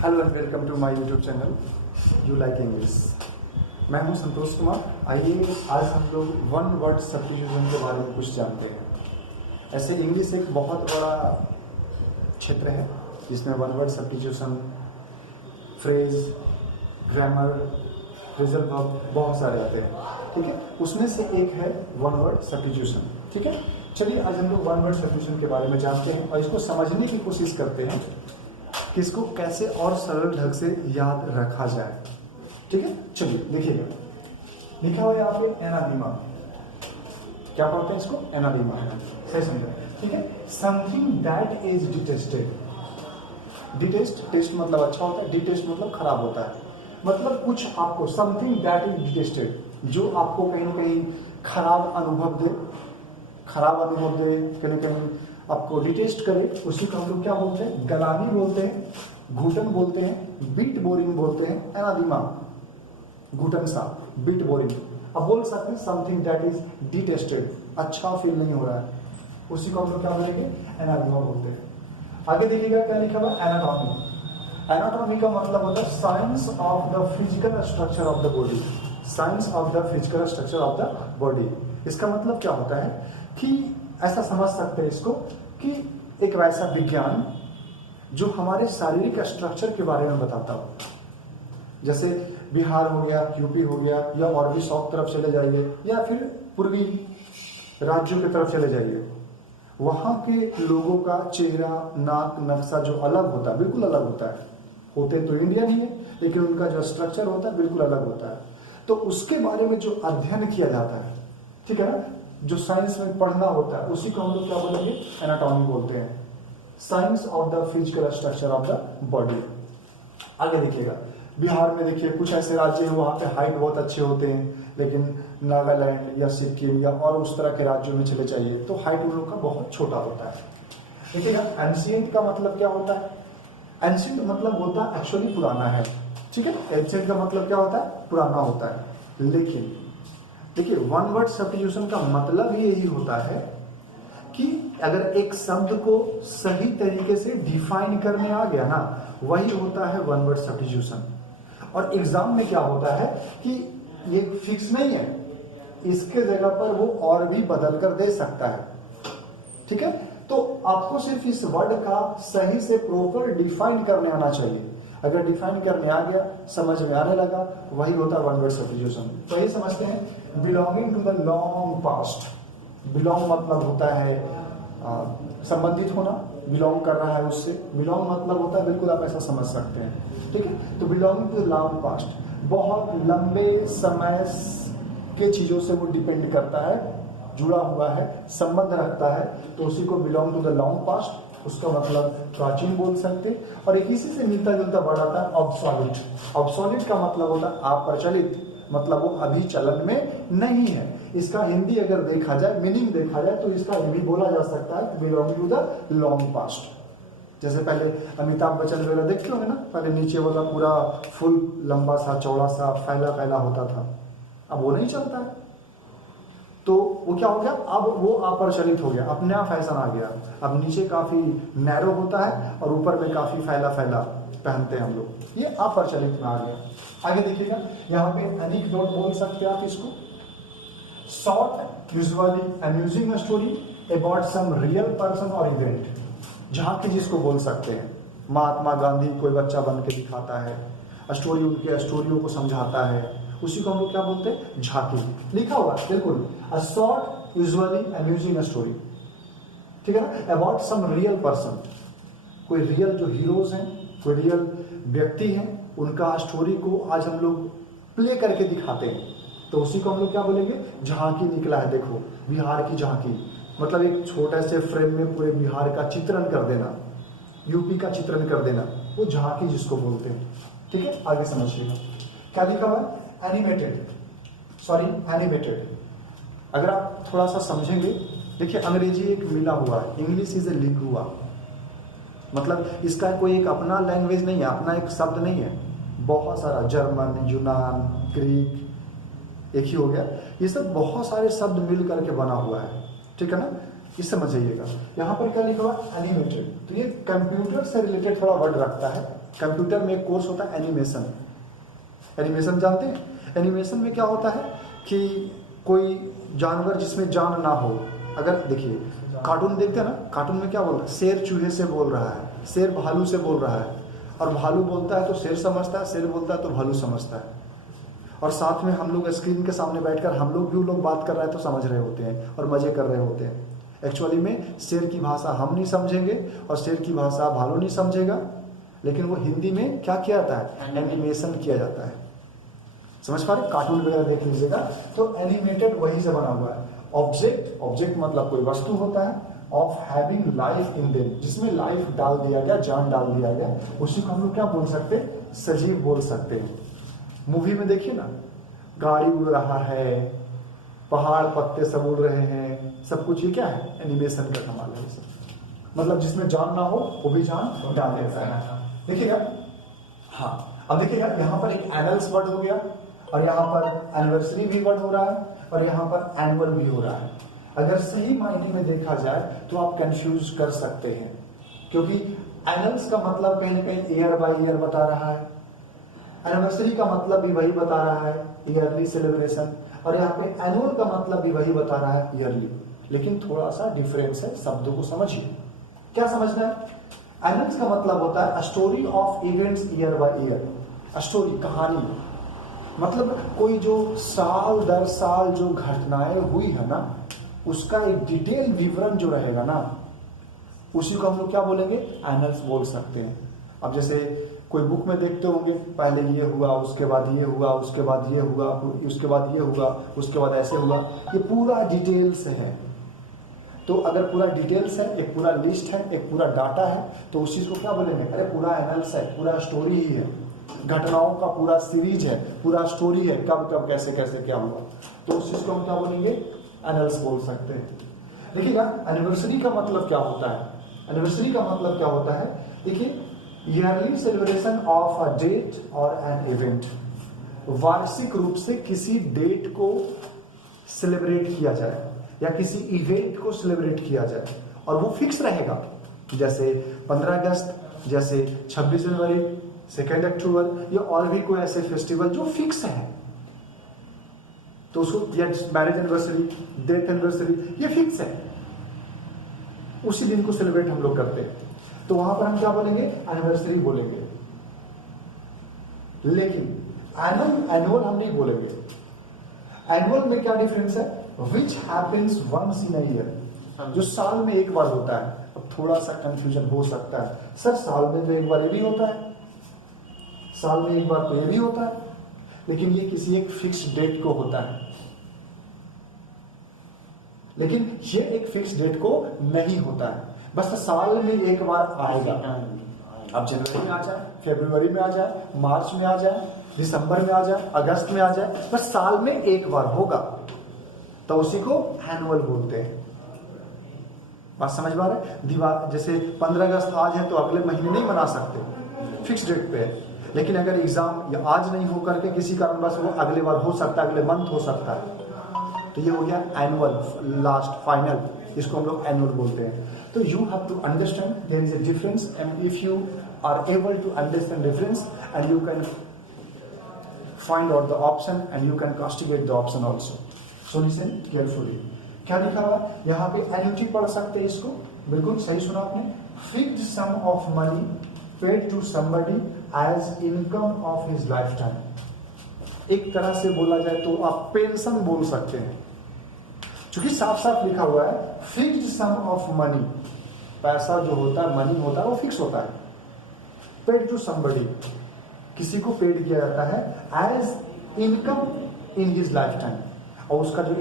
Hello and welcome to my YouTube channel you like English. मैं हूं संतोष कुमार। आइए आज हम लोग वन वर्ड सब्स्टिट्यूशन के बारे में कुछ जानते हैं। ऐसे इंग्लिश एक बहुत बड़ा क्षेत्र है जिसमें one word substitution, phrase, grammar, phrasal verb बहुत सारे आते हैं। ठीक है, उसमें से एक है वन वर्ड सब्स्टिट्यूशन। ठीक है, चलिए आज हम लोग वन वर्ड सब्स्टिट्यूशन के बारे में जानते हैं और इसको समझने की कोशिश करते हैं कि इसको कैसे और सरल ढंग से याद रखा जाए। ठीक है, चलिए देखिएगा, लिखा हुआ है यहाँ पे एनालिमा। क्या पढ़ते हैं इसको? एनालिमा है। सही समझा? ठीक है, something that is detested. Detest, taste मतलब अच्छा होता है, डिटेस्ट मतलब खराब होता है। मतलब कुछ आपको समथिंग दैट इज डिटेस्टेड, जो आपको कहीं ना कहीं खराब अनुभव दे, कहीं ना कहीं आपको डिटेस्ट करे, उसी को हम लोग क्या बोलते हैं? गलानी बोलते हैं, घुटन बोलते हैं, बीट बोरिंग बोलते हैं। एनालिमा, घुटन सा, बीट बोरिंग। अब बोल सकते हैं समथिंग दैट इज डिटेस्टेड, अच्छा फील नहीं हो रहा है, उसी को हम लोग क्या बोलेंगे? एनालिमा बोलते हैं। आगे देखिएगा क्या लिखा हुआ? एनाटॉमी। एनाटॉमी का मतलब होता है science of the physical structure of the body. Science of the physical structure of the body, इसका मतलब क्या होता है कि ऐसा समझ सकते हैं इसको कि एक वैसा विज्ञान जो हमारे शारीरिक स्ट्रक्चर के बारे में बताता हो। जैसे बिहार हो गया, यूपी हो गया, या और भी साउथ तरफ चले जाइए, या फिर पूर्वी राज्यों की तरफ चले जाइए, वहां के लोगों का चेहरा, नाक, नक्शा जो अलग होता है, बिल्कुल अलग होता है। होते तो इंडियन ही है, लेकिन उनका जो स्ट्रक्चर होता है बिल्कुल अलग होता है। तो उसके बारे में जो अध्ययन किया जाता है, ठीक है ना, जो साइंस में पढ़ना होता है, उसी को हम लोग क्या बोलेंगे? एनाटॉमी बोलते हैं। Science of the physical structure of the body. आगे देखिएगा, बिहार में देखिए कुछ ऐसे राज्य हैं वहां पे हाइट बहुत अच्छे होते हैं, लेकिन नागालैंड या सिक्किम या और उस तरह के राज्यों में चले जाइए तो हाइट उन लोग का बहुत छोटा होता है। देखिएगा, एंशिएंट का मतलब क्या होता है? एंशिएंट मतलब होता है एक्चुअली पुराना है। ठीक है, एंशिएंट का मतलब क्या होता है? पुराना होता है। लेकिन देखिए, वन वर्ड सब्स्टिट्यूशन का मतलब ही यही होता है कि अगर एक शब्द को सही तरीके से डिफाइन करने आ गया ना, वही होता है वन वर्ड सब्स्टिट्यूशन। और एग्जाम में क्या होता है कि ये फिक्स नहीं है, इसके जगह पर वो और भी बदल कर दे सकता है। ठीक है, तो आपको सिर्फ इस वर्ड का सही से प्रॉपर डिफाइन करने आना चाहिए। अगर डिफाइन करने आ गया, समझ में आने लगा, वही होता है वन वर्ड सब्स्टिट्यूशन। तो ये समझते हैं, belonging to the long past. Belong मतलब होता है संबंधित होना, बिलोंग कर रहा है उससे। बिलोंग मतलब होता है, बिल्कुल आप ऐसा समझ सकते हैं। ठीक है, तो belonging to the long past, बहुत लंबे समय के चीजों से वो डिपेंड करता है, जुड़ा हुआ है, संबंध रखता है, तो उसी को belong to the long past, उसका मतलब प्राचीन बोल सकते। और एक इसी से मिलता जुलता वर्ड आता है ऑब्सोल्यूट। ऑब्सोल्यूट का मतलब होता है अप्रचलित, मतलब वो अभी चलन में नहीं है। इसका हिंदी अगर देखा जाए, मीनिंग देखा जाए, तो इसका ये भी बोला जा सकता है belong to the long past. जैसे पहले अमिताभ बच्चन वगैरह देखते होंगे ना, पहले नीचे वाला पूरा फुल लंबा सा, चौड़ा सा, फैला फैला होता था, अब वो नहीं चलता है। तो वो क्या हो गया? अब वो अप्रचलित हो गया, अब नया फैशन आ गया। अब नीचे काफी नैरो होता है और ऊपर में काफी फैला फैला पहनते हैं हम लोग, ये अप्रचलित में आ गया। आगे देखिएगा, यहाँ पे एनेक्डोट बोल सकते हैं आप इसको। Short usually amusing story about some real person और इवेंट। झांकी जिसको बोल सकते हैं, महात्मा गांधी कोई बच्चा बन के दिखाता है, स्टोरी, उनके स्टोरियों को समझाता है, उसी को हम लोग क्या बोलते हैं? झांकी। लिखा हुआ बिल्कुल, a short usually amusing story. ठीक है ना, अबाउट सम रियल पर्सन, कोई रियल जो हीरोज हैं, कोई रियल व्यक्ति हैं, उनका स्टोरी को आज हम लोग प्ले करके दिखाते हैं, तो उसी को हम लोग क्या बोलेंगे? झांकी निकला है। देखो, बिहार की झांकी, मतलब एक छोटे से फ्रेम में पूरे बिहार का चित्रण कर देना, यूपी का चित्रण कर देना, वो झांकी जिसको बोलते हैं। ठीक है, आगे समझिएगा क्या लिखा हुआ है? Animated, sorry animated. अगर आप थोड़ा सा समझेंगे, देखिए अंग्रेजी एक मिला हुआ है, इंग्लिश इज ए लिंगुआ, मतलब इसका कोई एक अपना लैंग्वेज नहीं है, अपना एक शब्द नहीं है, बहुत सारा, जर्मन, यूनान, ग्रीक, एक ही हो गया, ये सब बहुत सारे शब्द मिल करके बना हुआ है। ठीक है ना, ये समझ जाइएगा। यहाँ पर क्या लिखा हुआ एनिमेटेड, तो ये कंप्यूटर से रिलेटेड थोड़ा वर्ड रखता है। कंप्यूटर में एक कोर्स होता है एनिमेशन। एनिमेशन जानते हैं? एनिमेशन में क्या होता है कि कोई जानवर जिसमें जान ना हो, अगर देखिए कार्टून देखते हैं ना, कार्टून में क्या बोल रहा है, शेर चूहे से बोल रहा है, शेर भालू से बोल रहा है, और भालू बोलता है तो शेर समझता है, शेर बोलता है तो भालू समझता है, और साथ में हम लोग स्क्रीन के सामने बैठकर हम लोग भी लोग बात कर रहे हैं तो समझ रहे होते हैं और मजे कर रहे होते हैं। एक्चुअली में शेर की भाषा हम नहीं समझेंगे और शेर की भाषा भालू नहीं समझेगा, लेकिन वो हिंदी में क्या किया जाता है, एनिमेशन किया जाता है। समझ पा रहे? कार्टून वगैरह देख लीजिएगा तो एनिमेटेड वही से बना हुआ है। ऑब्जेक्ट, ऑब्जेक्ट मतलब कोई वस्तु होता है, of having life in them, जिसमें लाइफ डाल दिया गया, जान डाल दिया गया, उसी को हम लोग क्या बोल सकते हैं, सजीव बोल सकते हैं। मूवी में देखिए ना, गाड़ी उड़ रहा है, पहाड़ पत्ते सब उड़ रहे हैं, सब कुछ ये क्या है, एनिमेशन का कमाल है। मतलब जिसमें जान ना हो वो भी जान डाल देता है। देखिएगा, हाँ अब देखिएगा यहाँ पर एक एनल्स वर्ड हो गया, और यहाँ पर एनिवर्सरी भी वर्ड हो रहा है, और यहाँ पर एनुअल भी हो रहा है। अगर सही मायने में देखा जाए तो आप कंफ्यूज कर सकते हैं, क्योंकि एनल्स का मतलब कहीं ना कहीं ईयर बाय ईयर बता रहा है, एनिवर्सरी का मतलब भी वही बता रहा है, ईयरली सेलिब्रेशन, और यहाँ पे एनुअल का मतलब भी वही बता रहा है, ईयरली। लेकिन थोड़ा सा डिफरेंस है, शब्दों को समझिए। क्या समझना है? एनल्स का मतलब होता है story of events year by year. Story, कहानी, मतलब कोई जो साल दर साल जो घटनाएं हुई है ना, उसका एक डिटेल विवरण जो रहेगा ना, उसी को हम लोग क्या बोलेंगे, एनल्स बोल सकते हैं। अब जैसे कोई बुक में देखते होंगे, पहले ये हुआ, उसके बाद ये हुआ, उसके बाद ये हुआ, उसके बाद ये हुआ, उसके बाद ऐसे हुआ, ये पूरा डिटेल्स है। तो अगर पूरा डिटेल्स है, एक पूरा लिस्ट है, एक पूरा डाटा है, तो उस चीज को क्या बोलेंगे, अरे पूरा एनल्स है, पूरा स्टोरी ही है, घटनाओं का पूरा सीरीज है, पूरा स्टोरी है, कब कब कैसे कैसे क्या हुआ, तो उस चीज को हम क्या बोलेंगे, एनल्स बोल सकते हैं। देखिएगा, एनिवर्सरी का मतलब क्या होता है? एनिवर्सरी का मतलब क्या होता है, देखिए, yearly celebration of a date और एन इवेंट, वार्षिक रूप से किसी डेट को सेलिब्रेट किया जाए या किसी इवेंट को सेलिब्रेट किया जाए, और वो फिक्स रहेगा, जैसे 15 अगस्त, जैसे 26 जनवरी, 2 अक्टूबर, या और भी कोई ऐसे फेस्टिवल जो फिक्स है, तो उसको, या मैरिज एनिवर्सरी, डेथ एनिवर्सरी, ये फिक्स है, उसी दिन को सेलिब्रेट हम लोग करते हैं, तो वहां पर हम क्या बोलेंगे, एनिवर्सरी बोलेंगे। लेकिन एनुअल हम नहीं बोलेंगे। एनुअल में क्या डिफरेंस है, which happens once in a year, जो साल में एक बार होता है। अब थोड़ा सा कंफ्यूजन हो सकता है, सर साल में तो एक बार ये भी होता है, साल में एक बार तो ये भी होता है, लेकिन ये किसी एक फिक्स डेट को होता है, लेकिन ये एक फिक्स डेट को नहीं होता है, बस साल में एक बार आएगा। अब जनवरी में आ जाए, फरवरी में आ जाए, मार्च में आ जाए, दिसंबर में आ जाए, अगस्त में आ जाए, बस साल में एक बार होगा, तो उसी को एनुअल बोलते हैं। बात समझ पा रहे? दिवाली, जैसे 15 अगस्त आज है तो अगले महीने नहीं मना सकते, फिक्स डेट पे है, लेकिन अगर एग्जाम या आज नहीं हो करके किसी कारणवश वो अगले बार हो सकता है, अगले मंथ हो सकता है, तो ये हो गया एनुअल, लास्ट फाइनल, इसको हम लोग एनुअल बोलते हैं। तो you have to understand there is a difference, and if you are able to understand difference and you can find out the option and you can castigate the option also. So listen carefully, क्या लिखा हुआ यहाँ पे, annuity पढ़ सकते हैं इसको, बिल्कुल सही सुना आपने, fixed sum of money paid to somebody as income of his lifetime. एक तरह से बोला जाए तो आप पेंशन बोल सकते हैं, क्योंकि साफ साफ लिखा हुआ है फिक्स्ड सम ऑफ मनी, पैसा जो होता है, मनी होता है, वो फिक्स होता है। पेड टू समबडी, किसी को पेड किया जाता है as income in his lifetime, और उसका जो